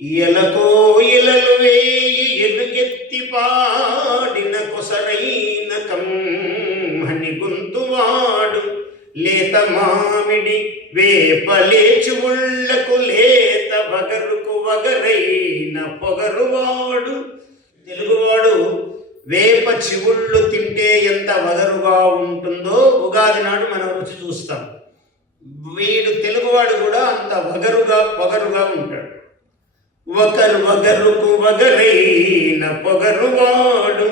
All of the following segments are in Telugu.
ఎలకో ఇలలు వేయి ఎలుగెత్తి పాడిన కొసరైన కమ్మని గొంతువాడు, లేత మామిడి వేపలేచి ఉళ్ళకు లేత వగరుకు వగరైన పొగరువాడు. తెలుగువాడు వేప చివుళ్ళు తింటే ఎంత వగరుగా ఉంటుందో ఉగాది నాడు మనం రుచి చూస్తాం. వీడు తెలుగువాడు కూడా అంత పొగరుగా ఉంటాడు. వగరుకు వగరైన పొగరువాడు,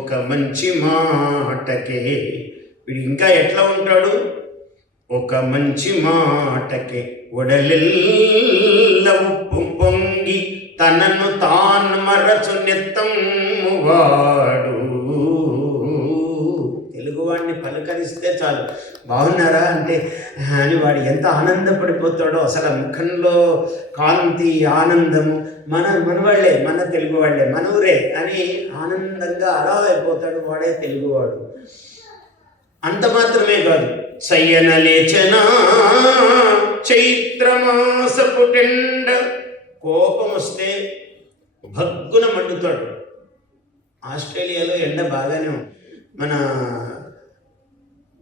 ఒక మంచి మాటకే. వీడు ఇంకా ఎట్లా ఉంటాడు? ఒక మంచి మాటకే ఒడలెల్ల ఉప్పు పొంగి తనను తాను మరచు నెత్తమ్మువాడు. తెలుగువాడిని పలకరిస్తే చాలు, బాగున్నారా అంటే అని వాడు ఎంత ఆనందపడిపోతాడో. అసలు ముఖంలో కాంతి, ఆనందము, మనవాళ్లే, మన తెలుగు వాళ్ళే, మనవురే అని ఆనందంగా అలా అయిపోతాడు. వాడే తెలుగువాడు. అంత మాత్రమే కాదు, సయ్యన లేచనా చైత్రమాసపు టెండ. కోపం వస్తే భగ్గున మండుతాడు. ఆస్ట్రేలియాలో ఎండ బాగానే ఉంది, మన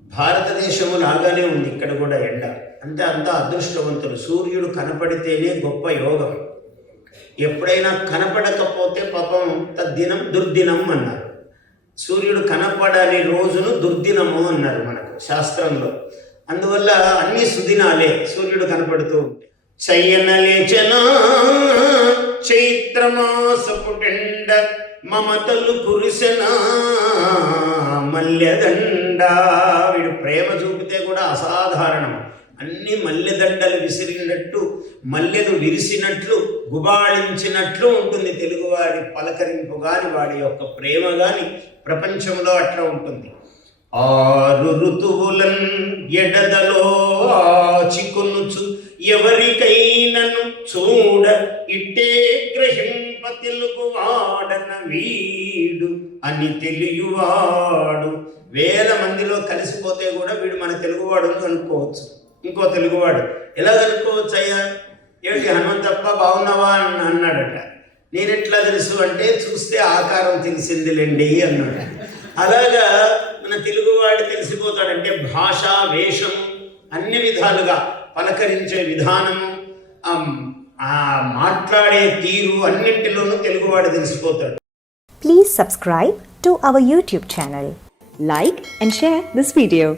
భారతదేశము లాగానే ఉంది ఇక్కడ కూడా ఎండ. అంటే అంత అదృష్టవంతులు. సూర్యుడు కనపడితేనే గొప్ప యోగం. ఎప్పుడైనా కనపడకపోతే పాపం తద్దినం దుర్దినం అన్నారు. సూర్యుడు కనపడని రోజును దుర్దినము అన్నారు మనకు శాస్త్రంలో. అందువల్ల అన్ని సుదినాలే సూర్యుడు కనపడుతూ ఉంటే. సయ్యన లేచనా చైత్రమాసపు టెండ, మమతలు కురిసెనా మల్లెదండ. వీడు ప్రేమ చూపితే కూడా అసాధారణం. అన్ని మల్లెదండలు విసిరినట్టు, మల్లెలు విరిసినట్లు, గుబాళించినట్లు ఉంటుంది తెలుగువాడి పలకరింపు కానీ, వాడి యొక్క ప్రేమ కానీ ప్రపంచంలో అట్లా ఉంటుంది. 6 ఋతువులన్ ఎడదలో ఆచికొనుచు ఎవరికైనను చూడ ఇట్టే గ్రహింప తెలుగువాడన వీడు అని తెలియవాడు. 1000 మందిలో కలిసిపోతే కూడా వీడు మన తెలుగువాడు అనుకోవచ్చు. ఇంకో తెలుగువాడు ఎలా కనుక్కోవచ్చు? అయ్యా ఏమిటి హనుమంతప్ప బాగున్నావా అని అన్నాడట. నేను ఎట్లా తెలుసు అంటే, చూస్తే ఆకారం తెలిసిందిలేండి అన్నాడు. అలాగా మన తెలుగువాడు తెలిసిపోతాడంటే భాష, వేషము, అన్ని విధాలుగా పలకరించే విధానము, మాట్లాడే తీరు, అన్నింటిలోనూ తెలుగువాడు తెలిసిపోతాడు. Please subscribe to our YouTube channel. Like and share this video.